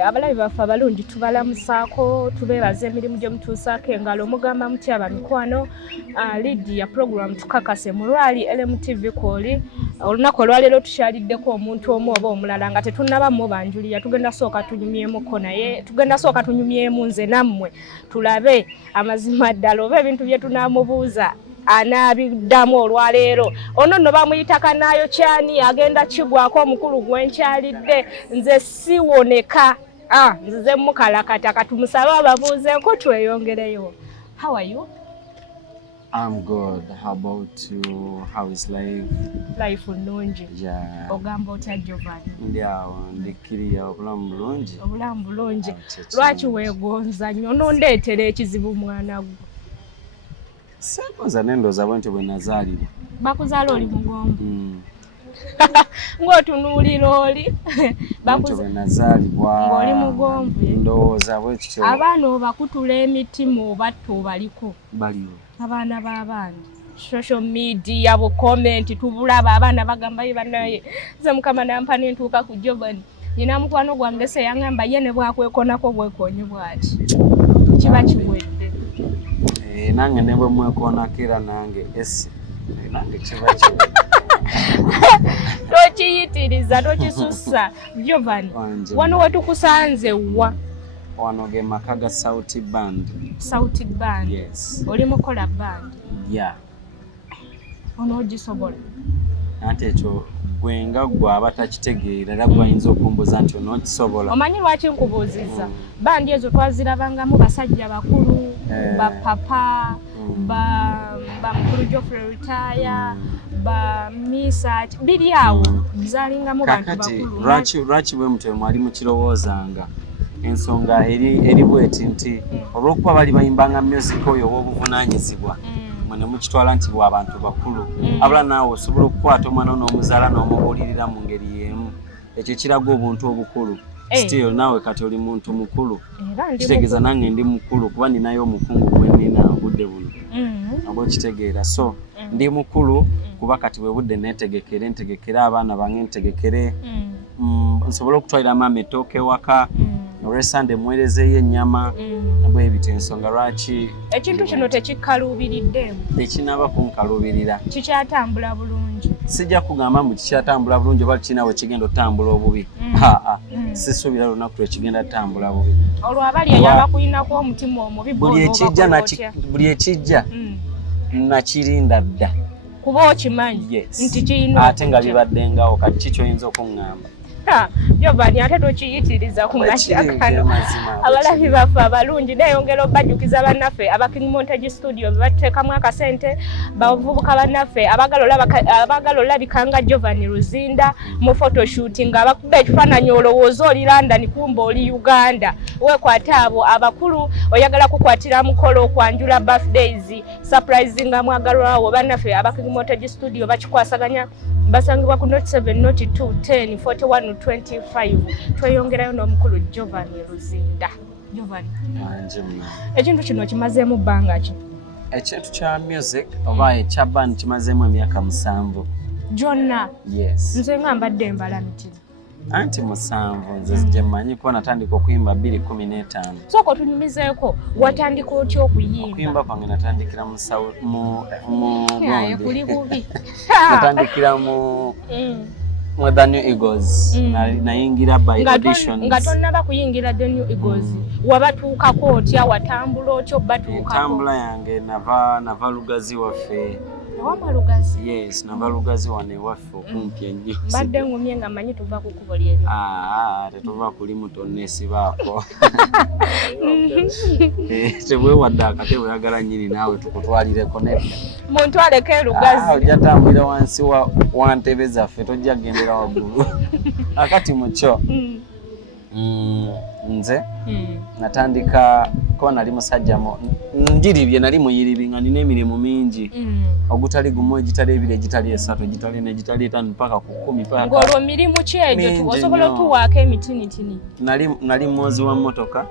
Abalabi baffe abalungi tubalamusaako tubeebaza emirimu gye mutuusaako engalo mugamba mutyaba mikwano Lydia program tukakase mu Lwali LMTV Kooli olunaku olwaleero tukyaliddeko omuntu omu oba omulala nga tetunnabamu banjuliya tugenda sooka tunyumyemuko naye tugenda sooka tunyumyemu nze nammwe tulabe amazima ddala oba ebintu bye tunaamubuuza anabiddamu olwaleero ono nno bamuyita Kanaayo Kyani agenda kigwako omukulu gwenkyalidde nze siwoneka nze mukalakata katumusabe ababuuzenko tweyongereyo. How are you? I'm good. How about you? How is life? Life nungi. Yeah. Ogamba otya Giovanni? Ndiawo ndikiriya obulamu bulungi. Obulamu bulungi. Lwaki weegonza nnyo nondeetera ekizibu mwana gwo? Seegonza nendoza bwentyo bwe nazaalibwa. Bakuzaala oli mugomvu? Ng'otunuulira oli. Bwentyo bwe nazaalibwa. Ng'oli mugomvu. Ndowooza bwekityo. Abaana obakutula emitima oba tobaliko? Baliwo. Abaana b'abaana. Social media comment tubulaba abaana bagamba banaye. Nze Mukama nampa nentuuka ku Giovanni. Nyina mukwano gwange se yangamba ye ne bwakwekonako bwekonye bw'ati. Kiba kiwedde. Nange ne bwe mwekoonako era nange esi. Nange kiba kiwedde. Tokiyitiriza tokisussa Giovanni. Wano wetukusanze wa? Wano ge maka ga Sauti Band. Sauti Band? Yes. Oli mukola band? Yeah. Ono ogisobola? Ate ekyo gwenga gwe abatakitegeera era gwayinza okumbuuza nti ono okisobola. Omanyi lwaki nkubuuzizza? Bandi ezo twazirabangamu basajja bakulu, bapapa, bamukulu Geoffrey Retire, ba Misa biri awo zalingamu bantu bakulu. Lwaki bwe mutwe mwali mukirowoozanga ensonga eri bweti nti olw'okuba bali bayimbanga music oyo ow'obuvunaanyizibwa mwene mukitwala nti bwa abantu bakulu abula naawe osobola okukwata omwana n'omuzaala n'omubuulirira mu ngeri y'emu ekyo kiraga obuntu obukulu. Still naawe kati oli muntu mukulu kitegeeza nange ndi mukulu kuba ninayo omukungu gwe nnina budde buno nabwo kitegeera so ndi mukulu kuba kati bwe budde ntegekere abaana bange ntegekere nsobola okutwaliramu ametooke waka olw'esande mwerezeeyo ennyama bwe bityo ensonga lwaki ekintu kino tekikkaluubiriddemu tekinaaba kunkaluubirira kikyatambula bulungi sijja kugamba mu kikyatambula bulungi oba kinawe kigenda otambula obubi sisuubira lunaku lwekigenda tutambula bubi olwo abali eyo abakulinako omutima omubi buli ekijja nakirinda dda kuba okimanyi nti kirina ate nga bibaddengawo kati kikyoyinza okuŋŋamba Giovanni ate tokiyitiriza ku makyakano abalabi baffe abalungi neeyongera obajjukiza bannaffe aba King Montage Studio bebateekamu akasente bavubuka bannaffe abagala olabika nga Giovanni Luzinda mu photoshoot nga abakuba ekifaananyi olowooza oli London kumba oli Uganda weekwata abo abakulu oyagala kukwatira mukolo okwanjula birthdays surprising mwagalwawo bannaffe aba King Montage Studio bakikwasaganya basangibwa ku Note 7 Note 2 10 41 25 tweyongerayo n'omukulu Giovanni Luzinda. Giovanni ekintu kino kimazeemu bbanga ki? Ekintu kya music oba ekya band kimazeemu emyaka 7 gyonna. Yes. Nze nga mbadde mbala mitima anti 7 nze gye mmanyi kuba natandika okuyimba 2015. Sooka otunyumizeeko watandika otya okuyimba? Okuyimba kwange natandikira mu kuli bubi natandikira mu The New Eagles nayingira by auditions nga tonnaba kuyingira The New Eagles wabatuukako otya watambula otya obatuukako? Entambula yange nava Lugazi waffe. Wama Lugazi? Yes, nava Lugazi wane waffe okumpi ennyo. Mbadde ngumye nga mmanyi tuva ku kkubo lyeryo. Tetuva kuli muto nneesibaako. Teweewadde akatebe oyagala nnyini naawe tukutwalireko nedda. Muntwaleko e Lugazi. Ojja tambulira wansi wa ntebe zaffe tojja gendera waggulu. Akati mukyo nze natandika kuba nali musajja njiribye nali muyiribye nga nina emirimu mingi ogutali gumu egitali ebiri egitali esatu egitali ena egitali etaano mpaka ku 10 ng'olwo mirimu ki egyo osobola otuwaako emitinitini? Nali mwozi wa mmotoka,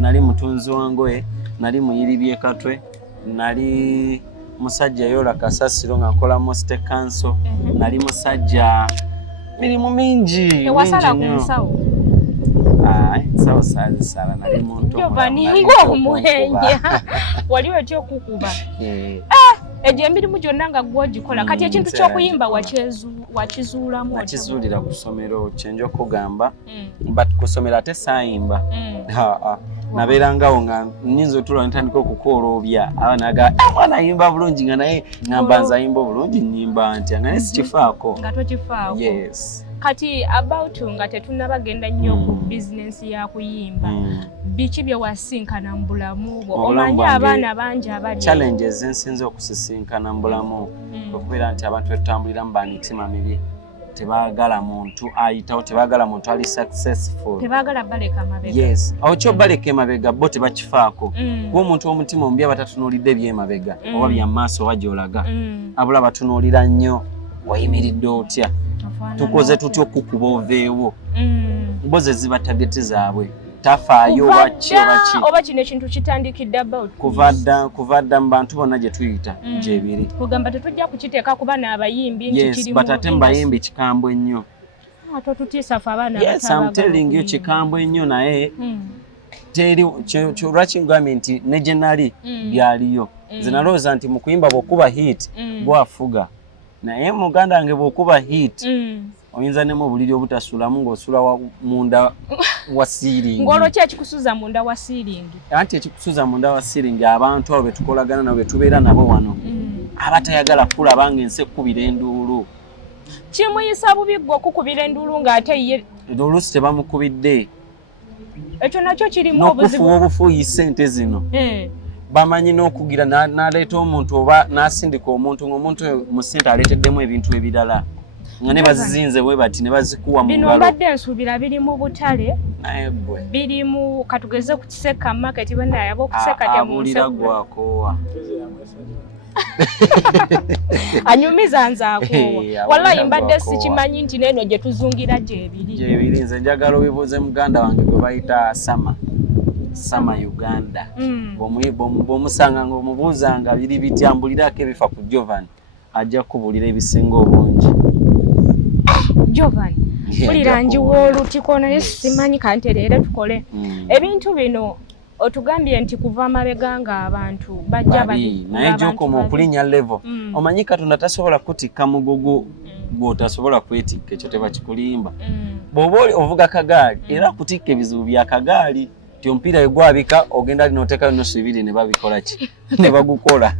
nali mutunzi wa ngoye, nali muyiribye katwe, nali musajja yola kasasiro nga nkola mu State Council, nali musajja mirimu mingi. Tewasala ku nsawo? sawa sala nali muntu Giovanni ng'omuhenya wali otyo kukuba ejo emirimu gyonna nga gw'ogikola kati ekintu ky'okuyimba wakizuulamu nakizuulira ku ssomero kyenja okugamba but ku ssomero ate saayimba nabeerangawo nga nnyinza otulwa ntandika okukooloobya abanaga mwana ayimba bulungi nga naye ngamba nze ayimba obulungi nnyimba ntya nga naye sikifaako nga tokifaako yes kati about nga tetunnabagenda nnyo ku bizinensi ya kuyimba biki bye wasinkana mu bulamu bwo omanyi abaana bangi abali challenges ensinze okusisinkana mu bulamu okubeera nti abantu betutambulira mu bamitima mibi tebaagala muntu ayitawo tebaagala muntu ali successful tebaagala baleka mabega yes okyo baleka emabega bo tebakifaako kuba omuntu w'omutima omubi abatatunuulidde ebyemabega oba byamaaso oba gy'olaga abula batunuulira nnyo wayimiridde otya tukoze tutya okukuba oveewo bo ze ziba tageti zaabwe tafaayo oba kino ekintu kitandikidde about kuva dda mu bantu bonna gye tuyita gyebiri kugamba tetujja kukiteeka kuba n'abayimbi nti yes but ate mu bayimbi kikambwe nnyo totutiisa fe abaana yes I'm telling you kikambwe nnyo naye lwaki ngambye nti ne gye nali byaliyo nze nalowooza nti mu kuyimba bw'okuba hit bwafuga naye muganda wange bw'okuba hit oyinza ne mu buliri obutasulamu ng'osula munda wa siiringi ng'olwo ki ekikusuza munda wa siiringi anti ekikusuza munda wa siiringi abantu abo betukolagana nabo betubeera nabo wano abatayagala kulaba ng'ensi ekkubira enduulu kimuyisa bubi gwe okukubira enduulu ng'ate ye oluusi tebamukubidde ekyo nakyo kirimu n'okufuwa obufuuyi ssente zino bamanyi n'okugira n'aleeta omuntu oba n'asindika omuntu ng'omuntu mu ssente aleeteddemu ebintu ebirala nga ne bazizinze bwe bati ne bazikuwa mu ngalo bino mbadde nsuubira biri mu butale naye gwe biri mu katugeze ku Kiseka market bonna yaba okuseka abulira gwakoowa anyumiza nze akoowa wallahi mbadde sikimanyi nti neeno gye tuzungira gyebiri nze njagala obibuuze muganda wange gwe bayita Sama Uganda bw'omusanga ng'omubuuzanga biri bityambulirako ebifa ku Giovanni ajja kubuulira ebisinga obungi Giovanni bulira njiwa olutiko naye simanyi kantereere tukole ebintu bino otugambye nti kuva amabega ng'abantu bajja naye gy'okoma okulinnya level omanyi Katonda tasobola kutikka mugugu gw'otasobola kwetikka ekyo tebakikulimba bw'oba ovuga kagaali era kutikka ebizibu bya kagaali ti omupiira egwabika ogenda linootekayo nusu ibiri ne babikola ki ne bagukola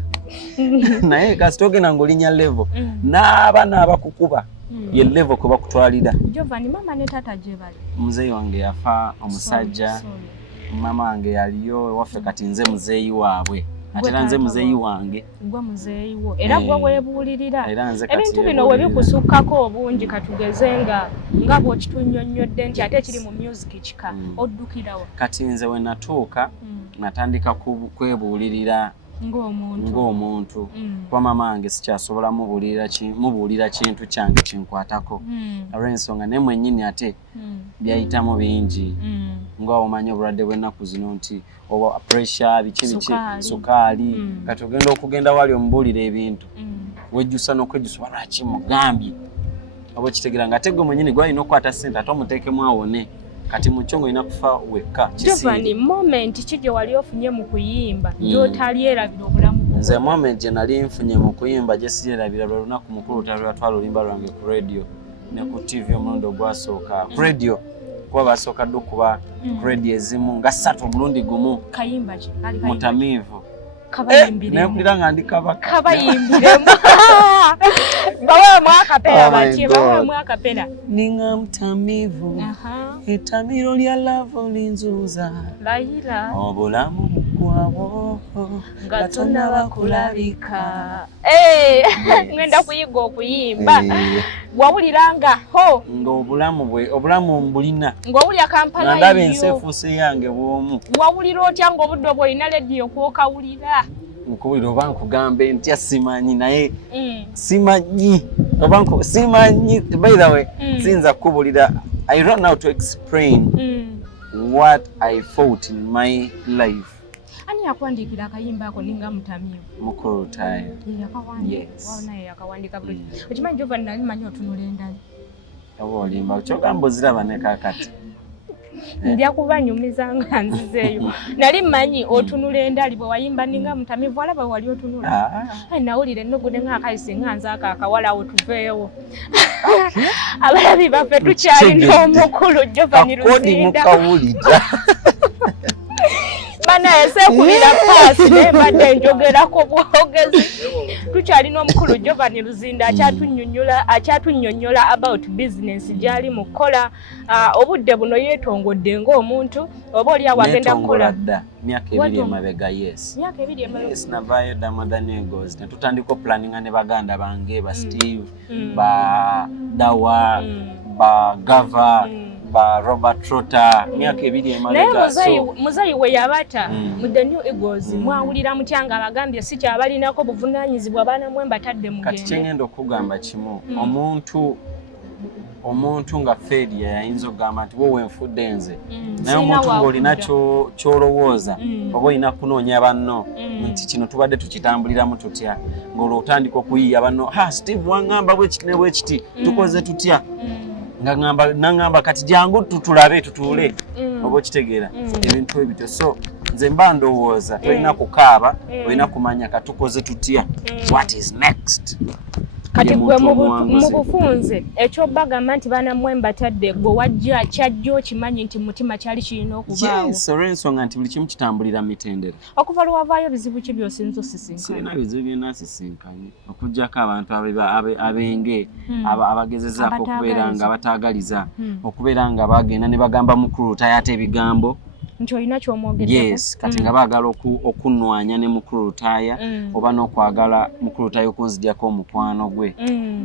naye kasita ogenda ng'olinya level n'abaana abakukuba ye level kwe bakutwalira Giovanni mama ne tata gye bali muzeeyi wange yafa omusajja mama wange yaliyo waffe kati nze muzeeyi waabwe ate era nze muzeeyi wange gwa muzeeyi wo era gwe weebuulirira ebintu bino we bikusukkako obungi katugeze nga bw'okitunnyonnyodde nti ate kiri mu music kika oddukirawa kati nze we natuuka natandika kwebuulirira ng'omuntu kuba mama wange sikyasobola mubuulira kintu kyange kinkwatako olw'ensonga naye mwennyini ate byayitamu bingi nga omanyi obulwadde bw'ennaku zino nti oba pressure biki sukaali kati okugenda wali omubuulira ebintu wejjusa n'okwejjusa oba lwaki mugambye oba okitegeera nga ate gwe mwennyini gwalina okukwata ssente ate omuteekemu awone kati mucyo ng'olina kufa wekka Giovanni moment ki gye wali ofunye mu kuyimba gy'otalyerabira obulamu nze moment gye nali nfunye mu kuyimba gye siryerabira lwe lunaku mukulu lwatwala oluyimba lwange ku radio ne ku TV omulundi ogwasooka ku radio kuba basooka dde okuba ku radio ezimu nga 3 omulundi gumu kayimba ki mutamiivu kabayimbiremu nga ndi kabaka kabayimbiremu baweemu akapera bati baweemu akapera ninga mutamiivu ettamiro lya laavu linzuuza layira obulamu bwabwo nga tonnaba kulabika ngenda kuyiga okuyimba wawuliranga ng'obulamu mbulina ng'owulira Kampala nga ndaba ensi efuuse yange bw'omu wawulira otya ng'obudde obwo olina lediyo kwokawulira nkubulira oba nkugambe ntya simanyi naye simanyi oba simanyi by the way sinza kukubulira I don't know how to explain what I fought in my life. Ani yakuwandiikira akayimba ako ninga mutamiivu mukulu tayo naye yakawandika bulungi okimanyi Giovanni nali manyi otunula endala oba olimba kyogamba oziraba ne kakati ndya kubanyumiza nga nzizeeyo nali mmanyi otunula endali bwe wayimba ninga mutamivu alaba wali otunula nawulira ennugune ng'akayisi nga nze akawala awo tuveewo abalabi baffe tukyalina omukulu Jovani Luzinda banaye seekubira paasi naye mbadde njogerako bwogezi tukyalina omukulu Jovani Luzinda akyatunnyonnyola about business gy'ali mu kukola obudde buno yeetongodde ng'omuntu oba oli awo agenda kukola myaka 2 emabega yes navaayo dda Modern Eagles ne tutandika opulaninga ne baganda bange ba Steve ba Dawa ba Gava ba Robert Trotter myaka 2 emabega muzayi we yabata mu The New Eagles mwawulira mutya nga abagambye si kyabalinako buvunaanyizibwa abaana mwe mbatadde mu kati kyengenda okugamba kimu omuntu nga failure yayinza okugamba nti wowe nfudde nze naye omuntu ng'olina ky'olowooza oba olina kunoonya banno nti kino tubadde tukitambuliramu tutya ng'olwo otandika okuyiya banno Steve wangamba bwekiti ne bwekiti tukoze tutya nangamba kati jangu tutulabe tutuule oba okitegeera ebintu ebityo so nze mba ndowooza tolina kukaaba olina kumanya katukoze tutya what is next kati gwe mu bufunze ekyobagamba nti baana mmwe mbatadde gwe wajja kyajja okimanyi nti mutima kyali kirina okubaawo olw'ensonga nti buli kimu kitambulira mitendera okuva lwavaayo bizibu ki byosinza osisinkana sirina bizibu byonna asisinkanye okuggyako abantu abenge abagezezaako okubeera nga bataagaliza okubeera nga bagenda ne bagamba mukulu taye ate ebigambo nti olina ky'omwogeddeko yes kati nga baagala okunwanya ne mukulu lutaaya oba n'okwagala mukulu lutaaya okunzigyako omukwano gwe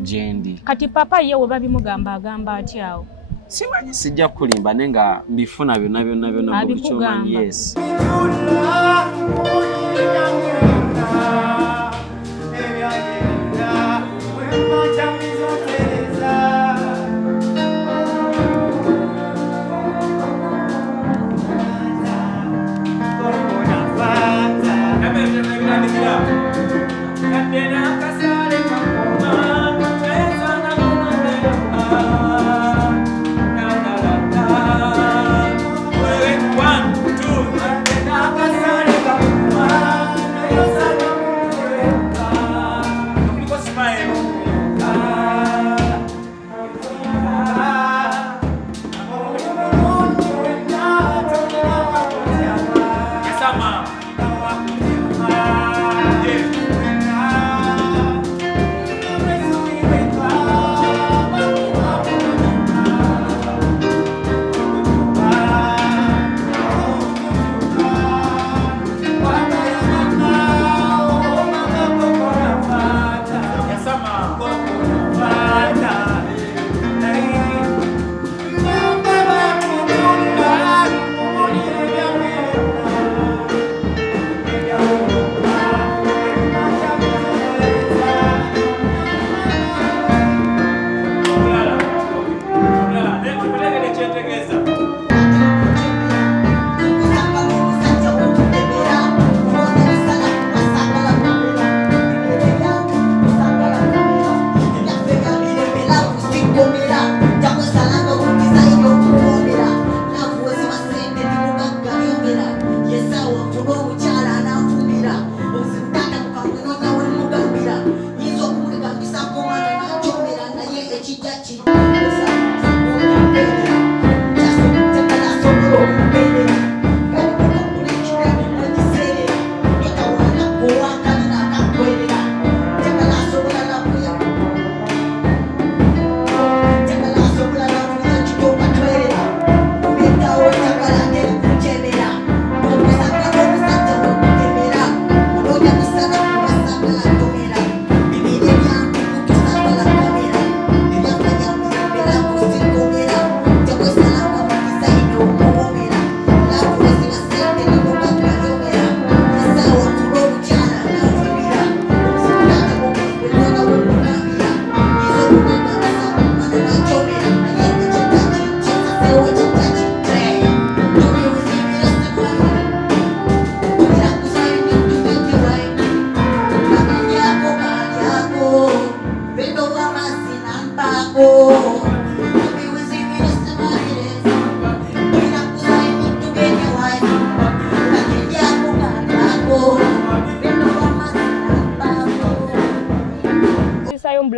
gyendi kati papa ye we babimugamba agamba atyawo simanyi sijja kulimba naye nga mbifuna byonna buli kyomanyi yes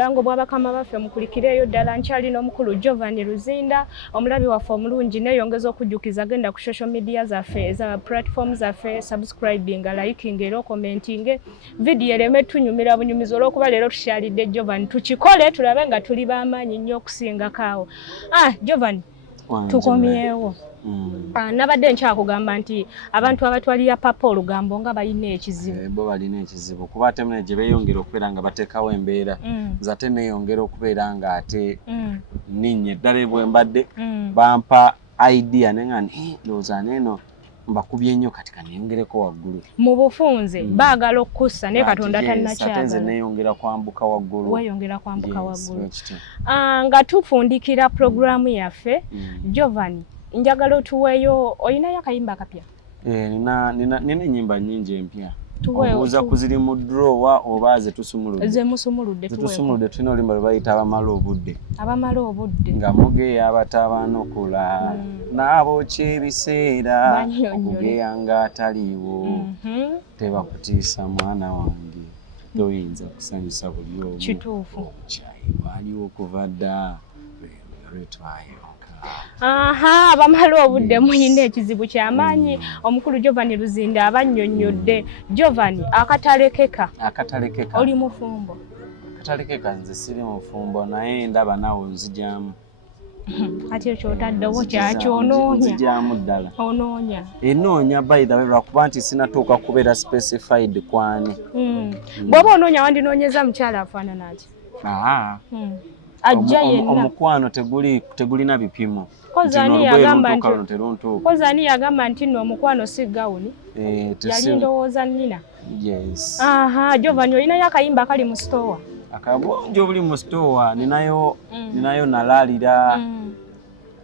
obulango bw'abakama baffe mukulikireeyo ddala nkyali n'omukulu Giovanni Luzinda omulabi waffe omulungi neeyongeza okujjukiza genda ku social media zaffe eza platform zaffe subscribing liking era commenting video ereme tunyumira bunyumizi olw'okuba leero tukyalidde Giovanni tukikole tulabe nga tuli b'amaanyi nnyo okusingakaawo. Giovanni tukomyewo. Nabadde nkyakugamba nti abantu abatwalira papa olugambo nga balina ekizibu. Bo balina ekizibu kuba ate mune gye beeyongera okubeera nga bateekawo embeera zate neeyongera okubeera nga ate ninnye ddala bwe mbadde bampa idea nenga ndowooza neeno mbakubye nnyo kati kaneyongereko waggulu. Mu bufunze baagala okukussa naye Katonda tannakyagala. Ate nze neeyongera kwambuka waggulu. Weeyongera kwambuka waggulu. Nga tufundikira programu yaffe Giovanni njagala otuweeyo olinayo akayimba akapya? Nina ennyimba nnyingi empya. Obuuza kuziri mu drawer oba ze tusumuludde? Ze musumuludde tuweeyo. Tusumuludde tulina oluyimba lwe bayita abamala obudde. Abamala obudde. Nga mugeya abatabanukula n'abokya ebiseera okugeya nga ataliiwo tebakutiisa mwana wange toyinza kusanyusa buli omu. Kituufu. Kyayi waliwo okuva dda lwetwayo. Abamala obudde muyina ekizibu ky'amaanyi. Omukulu Giovanni Luzinda abannyonnyodde. Giovanni akatalekeka. Akatalekeka. Oli mufumbo? Akatalekeka nze siri mufumbo naye ndaba naawe nzigyamu. Ati ekyo otaddewo kyakyonoonya. Nzigyamu ddala. Onoonya. Enoonya by the way lwakuba nti sinatuuka kubeera specified kwani. Bw'oba onoonya wandinoonyeza mukyala afaanana ati? Ajja yenna. Omukwano tegulina bipimo. Kozani yagamba nti nno omukwano si gawuni. Yali ndowooza nnina. Yes. Giovanni olinayo akayimba kali mu store? Akabungi obuli mu store ninayo nalaalira.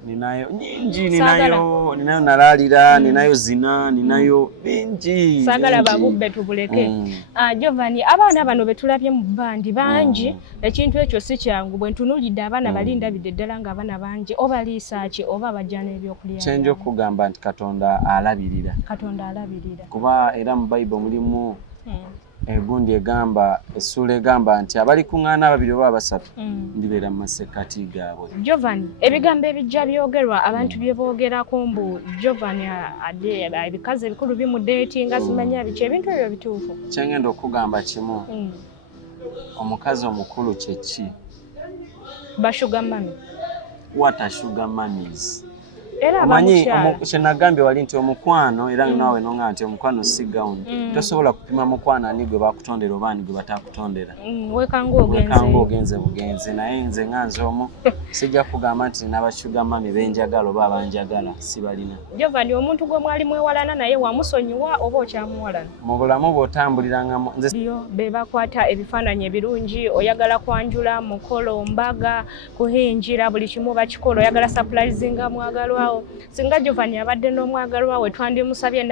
Ninayo nyingi ninayo nalaalira ninayo zina ninayo bingi. Saagala babubbe tubuleke. Giovanni abaana bano betulabye mu bandi bangi ekintu ekyo si kyangu bwe ntunulidde abaana balinda bidde ddala nga abaana bangi oba liisaaki oba bajja n'ebyokulya. Kyenjo okugamba nti Katonda alabirira. Katonda alabirira. Kuba era mu Bayibuli mulimu egundi egamba essula egamba nti abali kuŋŋaana ababiri oba abasatu ndibeera mu masekkati gaabwe. Giovanni ebigambo ebijja byogerwa abantu bye boogerako mbu Giovanni ebikazi ebikulu bimudeetinga zimanya biki ebintu ebyo bituufu? Kyengenda okugamba kimu omukazi omukulu kye ki? Bashuga mami. What are sugar mummies? Era amanyi kyenagambye wali nti omukwano era naawe nonga nti omukwano si gawuni tosobola kupima mukwano ani gwe bakutondera oba ani gwe batakutondera. Wekanga ogenze bugenzi naye nze nga nze omu sijja kugamba nti n'abashuga mami benjagala oba abanjagala si balina. Giovanni omuntu gwe mwali mwewalana naye wamusonyiwa oba okyamuwalana? Mu bulamu bw'otambulirangamu be bakwata ebifaananyi ebirungi oyagala kwanjula mukolo mbaga kuhinjira buli kimu bakikola oyagala surprisinga mwagalwa. Singa Giovanni abadde n'omwagalwa we twandimusabye